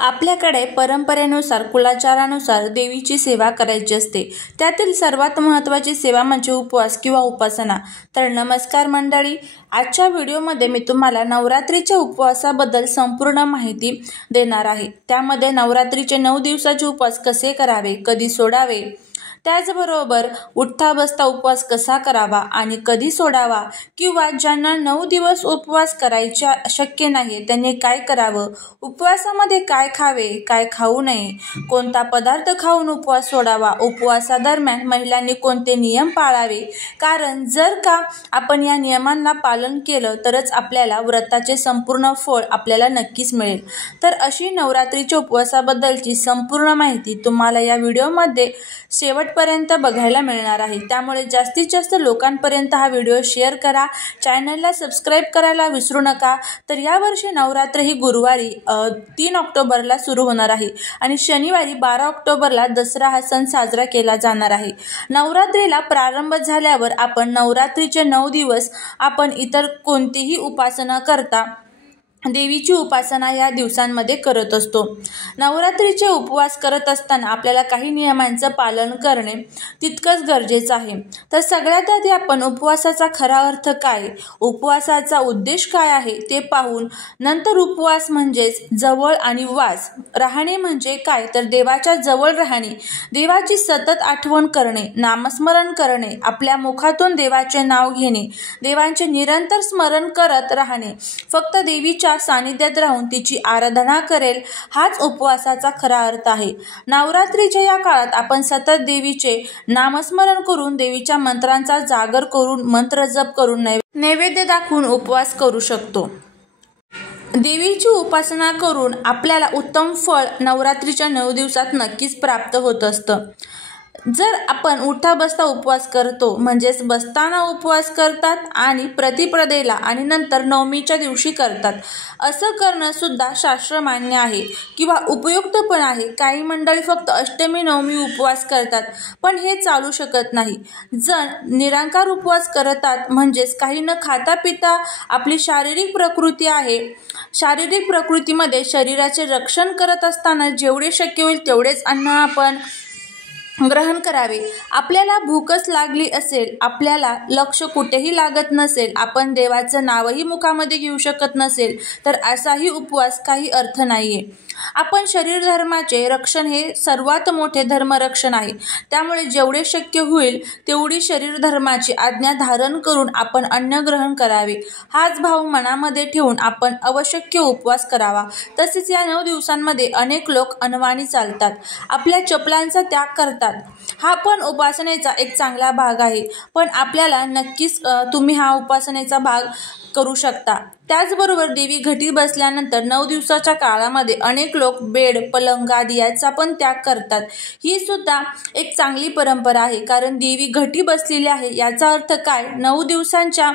आपल्याकडे परंपरेनुसार कुलाचारानुसार देवीची सेवा करायची असते. त्यातील सर्वात महत्त्वाची सेवा म्हणजे उपवास किंवा उपासना. तर नमस्कार मंडळी, आजच्या व्हिडिओमध्ये मी तुम्हाला नवरात्रीच्या उपवासाबद्दल संपूर्ण माहिती देणार आहे. त्यामध्ये नवरात्रीचे 9 दिवसाचे उपवास कसे करावे, कधी सोडावे, त्याचबरोबर उठता बसता उपवास कसा करावा आणि कधी सोडावा, किंवा ज्यांना 9 दिवस उपवास करायचा शक्य नाही त्यांनी काय करावं, उपवासामध्ये काय खावे, काय खाऊ नये, कोणता पदार्थ खाऊन उपवास सोडावा, उपवासादरम्यान महिलांनी कोणते नियम पाळावे, कारण जर का आपण या नियमांना पालन केलं तरच आपल्याला व्रताचे संपूर्ण फळ आपल्याला नक्कीच मिळेल. तर अशी नवरात्रीच्या उपवासाबद्दलची संपूर्ण माहिती तुम्हाला या व्हिडिओमध्ये शेवटपर्यंत बघायला मिळणार आहे. त्यामुळे जास्तीत जास्त लोकांपर्यंत हा व्हिडिओ शेअर करा. चॅनलला सबस्क्राईब करायला विसरू नका. तर यावर्षी नवरात्र ही गुरुवारी 3 ऑक्टोबरला सुरू होणार आहे आणि शनिवारी 12 ऑक्टोबरला दसरा हा सण साजरा केला जाणार आहे. नवरात्रीला प्रारंभ झाल्यावर आपण नवरात्रीचे 9 दिवस आपण इतर कोणतीही उपासना करता देवीची उपासना या दिवसांमध्ये करत असतो. नवरात्रीचे उपवास करत असताना आपल्याला काही नियमांचं पालन करणे तितकंच गरजेचं आहे. तर सगळ्यात आधी आपण उपवासाचा खरा अर्थ काय, उपवासाचा उद्देश काय आहे ते पाहून नंतर उपवास म्हणजेच जवळ आणि वास राहणे म्हणजे काय, तर देवाच्या जवळ राहणे, देवाची सतत आठवण करणे, नामस्मरण करणे, आपल्या मुखातून देवाचे नाव घेणे, देवांचे निरंतर स्मरण करत राहणे, फक्त देवीच्या सानिध्यात राहून तिची आराधना करेल, हाच उपवासाचा खरा अर्थ आहे. नवरात्रीच्या या काळात आपण सतत देवीचे नामस्मरण करून देवीच्या मंत्रांचा जागर करून मंत्र जप करून नैवेद्य दाखवून उपवास करू शकतो. देवीची उपासना करून आपल्याला उत्तम फळ नवरात्रीच्या 9 दिवसात नक्कीच प्राप्त होत असतं. जर आपण उठता बसता उपवास करतो म्हणजेच बसताना उपवास करतात आणि प्रतिपदेला आणि नंतर नवमीच्या दिवशी करतात, असं करणं सुद्धा शास्त्रमान्य आहे किंवा उपयुक्त पण आहे. काही मंडळी फक्त अष्टमी नवमी उपवास करतात, पण हे चालू शकत नाही. जर निरंकार उपवास करतात म्हणजेच काही न खाता पिता आपली शारीरिक प्रकृती आहे, शारीरिक प्रकृतीमध्ये शरीराचे रक्षण करत असताना जेवढे शक्य होईल तेवढेच अन्न आपण ग्रहण करावे. आपल्याला भूकच लागली असेल, आपल्याला लक्ष कुठेही लागत नसेल, आपण देवाचं नावही मुखामध्ये घेऊ शकत नसेल, तर असाही उपवास काही अर्थ नाहीये. आपण शरीर धर्माचे रक्षण हे सर्वात मोठे धर्मरक्षण आहे. त्यामुळे जेवढे शक्य होईल तेवढी शरीर धर्माची आज्ञा धारण करून आपण अन्न ग्रहण करावे. हाच भाव मनामध्ये ठेवून आपण आवश्यक उपवास करावा. तसेच या 9 दिवसांमध्ये अनेक लोक अनवाणी चालतात, आपल्या चपलांचा त्याग करतात. हा पण उपासनेचा एक चांगला भाग आहे, पण आपल्याला नक्कीच तुम्ही हा उपासनेचा भाग करू शकता. त्याचबरोबर देवी घटी बसल्यानंतर 9 दिवसाच्या काळामध्ये अनेक लोक बेड, पलंग आदी याचा पण त्याग करतात. ही सुद्धा एक चांगली परंपरा आहे, कारण देवी घटी बसलेली आहे. याचा अर्थ काय, 9 दिवसांच्या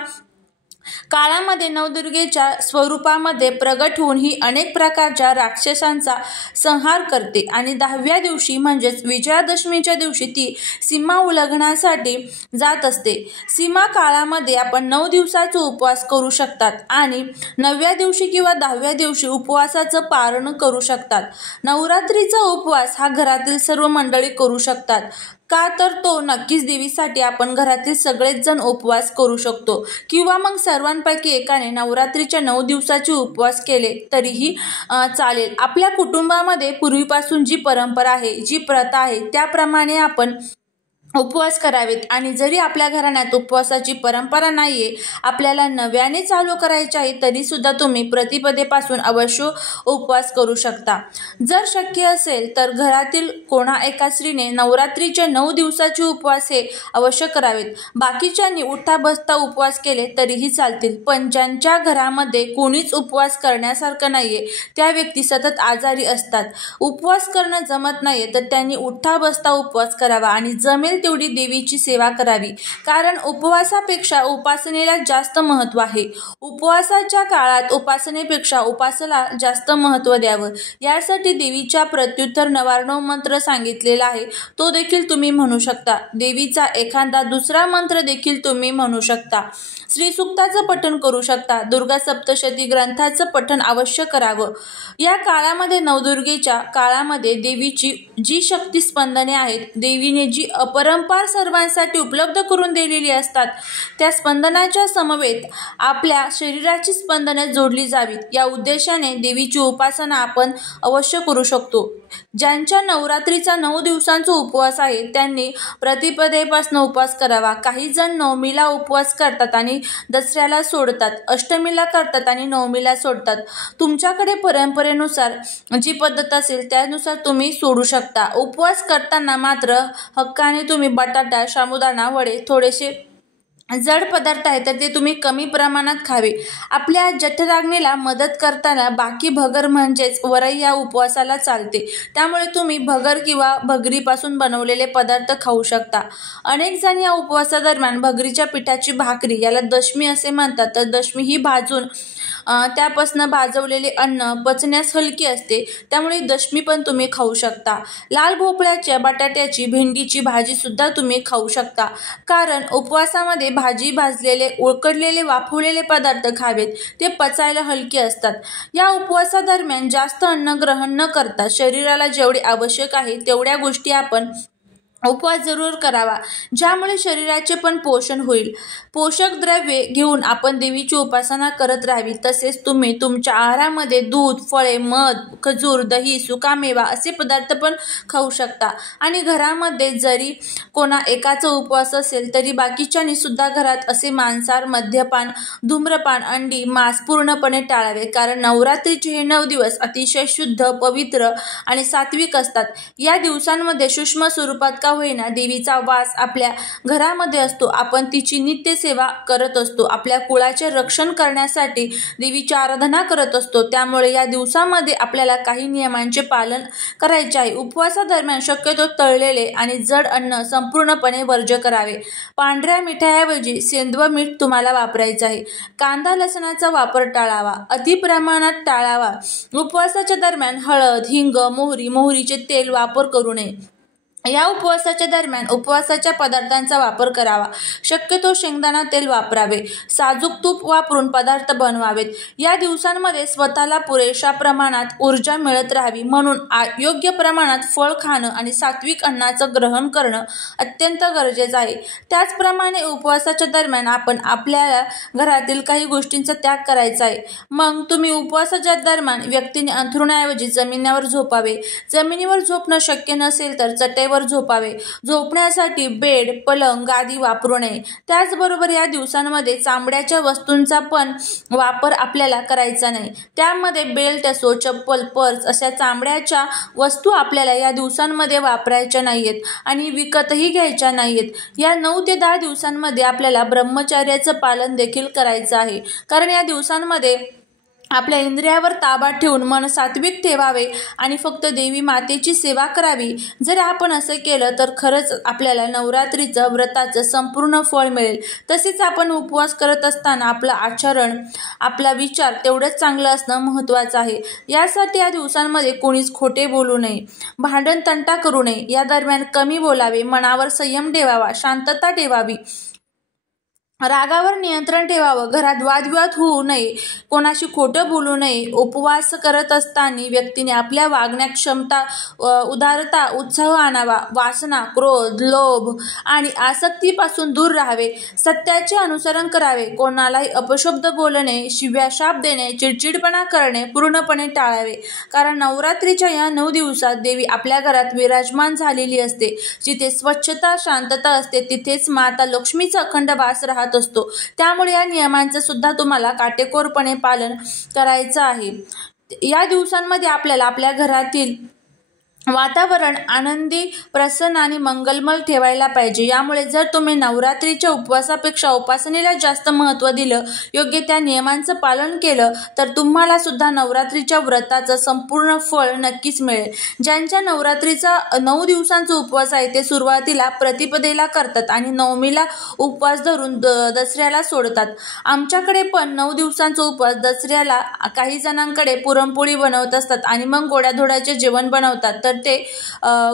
काळामध्ये नवदुर्गेच्या स्वरूपामध्ये प्रगट होऊन ही अनेक प्रकारच्या राक्षसांचा संहार करते आणि 10व्या दिवशी म्हणजेच विजयादशमीच्या दिवशी ती सीमा उल्लंघनासाठी जात असते. सीमा काळामध्ये आपण 9 दिवसाचा उपवास करू शकतात आणि 9व्या दिवशी किंवा 10व्या दिवशी उपवासाचं पारण करू शकतात. नवरात्रीचा उपवास हा घरातील सर्व मंडळी करू शकतात. का, तर तो नक्कीच देवीसाठी आपण घरातील सगळेच जण उपवास करू शकतो, किंवा मग सर्वांपैकी एकाने नवरात्रीच्या 9 दिवसाचे उपवास केले तरीही चालेल. आपल्या कुटुंबामध्ये पूर्वीपासून जी परंपरा आहे, जी प्रथा आहे, त्याप्रमाणे आपण उपवास करावेत. आणि जरी आपल्या घराण्यात उपवासाची परंपरा नाहीये, आपल्याला नव्याने चालू करायचे आहे, तरी सुद्धा तुम्ही प्रतिपदेपासून अवश्य उपवास करू शकता. जर शक्य असेल तर घरातील कोणा एका स्त्रीने नवरात्रीचे 9 दिवसाचे उपवास हे अवश्य करावेत. बाकीच्यांनी उठता बसता उपवास केले तरीही चालतील, पण ज्यांच्या घरामध्ये कोणीच उपवास करण्यासारखं नाहीये, त्या व्यक्ती सतत आजारी असतात, उपवास करणं जमत नाहीये, तर त्यांनी उठता बसता उपवास करावा आणि जमेल जमेल तेवढी देवीची सेवा करावी, कारण उपवासापेक्षा उपासनेला जास्त महत्त्व आहे. उपवासाच्या काळात उपासनेपेक्षा उपासनेला जास्त महत्त्व द्यावं. यासाठी देवीच्या प्रत्युत्तर 99 मंत्र सांगितलेला आहे, तो देखील तुम्ही म्हणू शकता. देवीचा एखादा दुसरा मंत्र देखील तुम्ही म्हणू शकता. श्रीसूक्ताचं पठण करू शकता. दुर्गा सप्तशती ग्रंथाचं पठण अवश्य करावं. या काळामध्ये नवदुर्गेच्या काळामध्ये देवीची जी शक्ती स्पंदने आहेत, देवीने जी अपरंपार सर्वांसाठी उपलब्ध करून दिलेली असतात, त्या स्पंदनाच्या समवेत आपल्या शरीराची स्पंदने जोडली जावीत, या उद्देशाने देवीची उपासना आपण अवश्य करू शकतो. ज्यांच्या नवरात्रीचा 9 दिवसांचा उपवास आहे त्यांनी प्रतिपदेपासून उपवास करावा. काही जण नवमीला उपवास करतात आणि दसऱ्याला सोडतात, अष्टमीला करतात आणि नवमीला सोडतात. तुमच्याकडे परंपरेनुसार जी पद्धत असेल त्यानुसार तुम्ही सोडू शकता. उपवास करताना मात्र हक्काने तुम्ही बटाटा, साबुदाणा, वडे, थोडेसे जड पदार्थ आहे तर ते तुम्ही कमी प्रमाणात खावे. आपल्या जठराग्नीला मदत करताना बाकी भगर म्हणजेच वरई या उपवासाला चालते, त्यामुळे तुम्ही भगर किंवा भगरीपासून बनवलेले पदार्थ खाऊ शकता. अनेक जण या उपवासादरम्यान भगरीच्या पिठाची भाकरी, याला दशमी असे म्हणतात, तर दशमी ही भाजून त्यापासून भाजवलेले अन्न पचण्यास हलकी असते, त्यामुळे दशमी पण तुम्ही खाऊ शकता. लाल भोपळ्याच्या, बटाट्याची, भेंडीची भाजी सुद्धा तुम्ही खाऊ शकता, कारण उपवासामध्ये भाजी, भाजलेले, उकडलेले, वाफवलेले पदार्थ खावेत, ते पचायला हलके असतात. या उपवासादरम्यान जास्त अन्न ग्रहण न करता शरीराला जेवढे आवश्यक आहे तेवढ्या गोष्टी आपण उपवास जरूर करावा, ज्यामुळे शरीराचे पण पोषण होईल. पोषक द्रव्ये घेऊन आपण देवीची उपासना करत राहावी. तसेच तुम्ही तुमच्या आहारामध्ये दूध, फळे, मध, खजूर, दही, सुकामेवा असे पदार्थ पण खाऊ शकता. आणि घरामध्ये जरी कोणा एकाचा उपवास असेल तरी बाकीच्यांनी सुद्धा घरात असे मांसाहार, मद्यपान, धूम्रपान, अंडी, मांस पूर्णपणे टाळावे, कारण नवरात्रीचे हे 9 दिवस अतिशय शुद्ध, पवित्र आणि सात्विक असतात. या दिवसांमध्ये सूक्ष्म स्वरूपात का होईना देवीचा वास आपल्या घरामध्ये असतो. आपण तिची नित्य सेवा करत असतो, आपल्या कुळाचे रक्षण करण्यासाठी देवीची आराधना करत असतो. त्यामुळे या दिवसामध्ये आपल्याला काही नियमांचे पालन करायचे आहे. उपवासादरम्यान शक्यतो तळलेले आणि जड अन्न संपूर्णपणे वर्ज्य करावे. पांढऱ्या मिठाऐवजी सेंधव मीठ तुम्हाला वापरायचं आहे. कांदा, लसणाचा वापर टाळावा, अतिप्रमाणात टाळावा. उपवासाच्या दरम्यान हळद, हिंग, मोहरीचे तेल वापर करू नये. या उपवासाच्या दरम्यान उपवासाच्या पदार्थांचा वापर करावा. शक्यतो शेंगदाणा तेल वापरावे. साजूक तूप वापरून पदार्थ बनवावेत. या दिवसांमध्ये स्वतःला पुरेशा प्रमाणात ऊर्जा मिळत राहावी म्हणून योग्य प्रमाणात फळ खाणं आणि सात्विक अन्नाचं ग्रहण करणं अत्यंत गरजेचं आहे. त्याचप्रमाणे उपवासाच्या दरम्यान आपण आपल्या घरातील काही गोष्टींचा त्याग करायचा आहे. मग तुम्ही उपवासाच्या दरम्यान व्यक्तीने अंथरुणाऐवजी जमिनीवर झोपावे. जमिनीवर झोपणं शक्य नसेल तर चटईवर झोपावे. झोपण्यासाठी बेड, पलंग, गादी वापरू नये. त्याचबरोबर या दिवसांमध्ये चामड्याच्या वस्तूंचा पण वापर आपल्याला करायचा नाही. त्यामध्ये बेल्ट असो, चप्पल, पर्स अशा चामड्याच्या वस्तू आपल्याला या दिवसांमध्ये वापरायच्या नाहीयेत आणि विकतही घ्यायच्या नाहीयेत. या 9 ते 10 दिवसांमध्ये आपल्याला ब्रह्मचर्याचं पालन देखील करायचं आहे, कारण या दिवसांमध्ये आपल्या इंद्रियावर ताबा ठेवून मन सात्विक ठेवावे आणि फक्त देवी मातेची सेवा करावी. जर आपण असं केलं तर खरंच आपल्याला नवरात्रीचं व्रताचं संपूर्ण फळ मिळेल. तसेच आपण उपवास करत असताना आपलं आचरण, आपला विचार तेवढंच चांगलं असणं महत्त्वाचं आहे. यासाठी या दिवसांमध्ये कोणीच खोटे बोलू नये, भांडण तंटा करू नये. या दरम्यान कमी बोलावे, मनावर संयम ठेवावा, शांतता ठेवावी, रागावर नियंत्रण ठेवावं, घरात वादविवाद होऊ नये, कोणाशी खोटं बोलू नये. उपवास करत असताना व्यक्तीने आपल्या वागण्यात क्षमता, उदारता, उत्साह आणावा. वासना, क्रोध, लोभ आणि आसक्तीपासून दूर राहावे. सत्याचे अनुसरण करावे. कोणालाही अपशब्द बोलणे, शिव्या, शाप देणे, चिडचिडपणा करणे पूर्णपणे टाळावे, कारण नवरात्रीच्या या 9 दिवसात देवी आपल्या घरात विराजमान झालेली असते. जिथे स्वच्छता, शांतता असते तिथेच माता लक्ष्मीचा अखंड वास राहत असतो. त्यामुळे या नियमांचं सुद्धा तुम्हाला काटेकोरपणे पालन करायचं आहे. या दिवसांमध्ये आपल्याला आपल्या घरातील वातावरण आनंदी, प्रसन्न आणि मंगलमय ठेवायला पाहिजे. यामुळे जर तुम्ही नवरात्रीच्या उपवासापेक्षा उपासनेला जास्त महत्त्व दिलं, योग्य त्या नियमांचं पालन केलं, तर तुम्हाला सुद्धा नवरात्रीच्या व्रताचं संपूर्ण फळ नक्कीच मिळेल. ज्यांच्या नवरात्रीचा 9 दिवसांचा उपवास आहे ते सुरुवातीला प्रतिपदेला करतात आणि नवमीला उपवास धरून दसऱ्याला सोडतात. आमच्याकडे पण 9 दिवसांचा उपवास दसऱ्याला काही जणांकडे पुरणपोळी बनवत असतात आणि मग गोड्याधोडाचे जेवण बनवतात. तर ते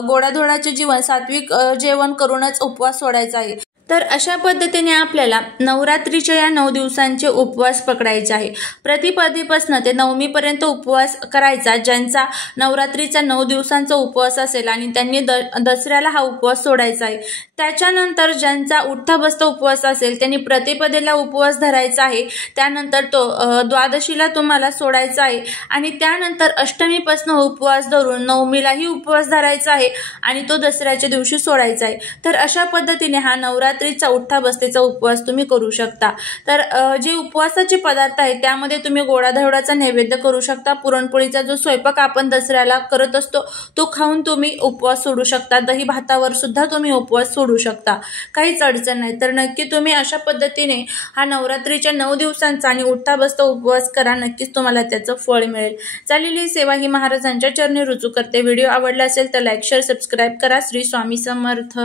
गोडाधोडाचे जेवण सात्विक जेवण करूनच उपवास सोडायचा आहे. तर अशा पद्धतीने आपल्याला नवरात्रीच्या या 9 दिवसांचे उपवास पकडायचे आहे. प्रतिपदेपासून ते नवमीपर्यंत उपवास करायचा. ज्यांचा नवरात्रीचा 9 दिवसांचा उपवास असेल आणि त्यांनी दसऱ्याला हा उपवास सोडायचा आहे. त्याच्यानंतर ज्यांचा उठता बसता उपवास असेल त्यांनी प्रतिपदेला उपवास धरायचा आहे. त्यानंतर तो द्वादशीला तुम्हाला सोडायचा आहे आणि त्यानंतर अष्टमीपासून उपवास धरून नवमीलाही उपवास धरायचा आहे आणि तो दसऱ्याच्या दिवशी सोडायचा आहे. तर अशा पद्धतीने हा नवरात्रीचा उठता बसतेचा उपवास तुम्ही करू शकता. तर जे उपवासाचे पदार्थ आहेत त्यामध्ये तुम्ही गोडाधोडाचा नैवेद्य करू शकता. पुरणपोळीचा जो स्वयंपाक आपण दसऱ्याला करत असतो तो खाऊन तुम्ही उपवास सोडू शकता. दही भातावर सुद्धा तुम्ही उपवास सोडू शकता. काहीच अडचण नाही. तर नक्की तुम्ही अशा पद्धतीने हा नवरात्रीच्या 9 दिवसांचा आणि उठता बसता उपवास करा. नक्कीच तुम्हाला त्याचं फळ मिळेल. चाललेली सेवा ही महाराजांच्या चरणी रुजू करते. व्हिडिओ आवडला असेल तर लाईक, शेअर, सबस्क्राईब करा. श्री स्वामी समर्थ.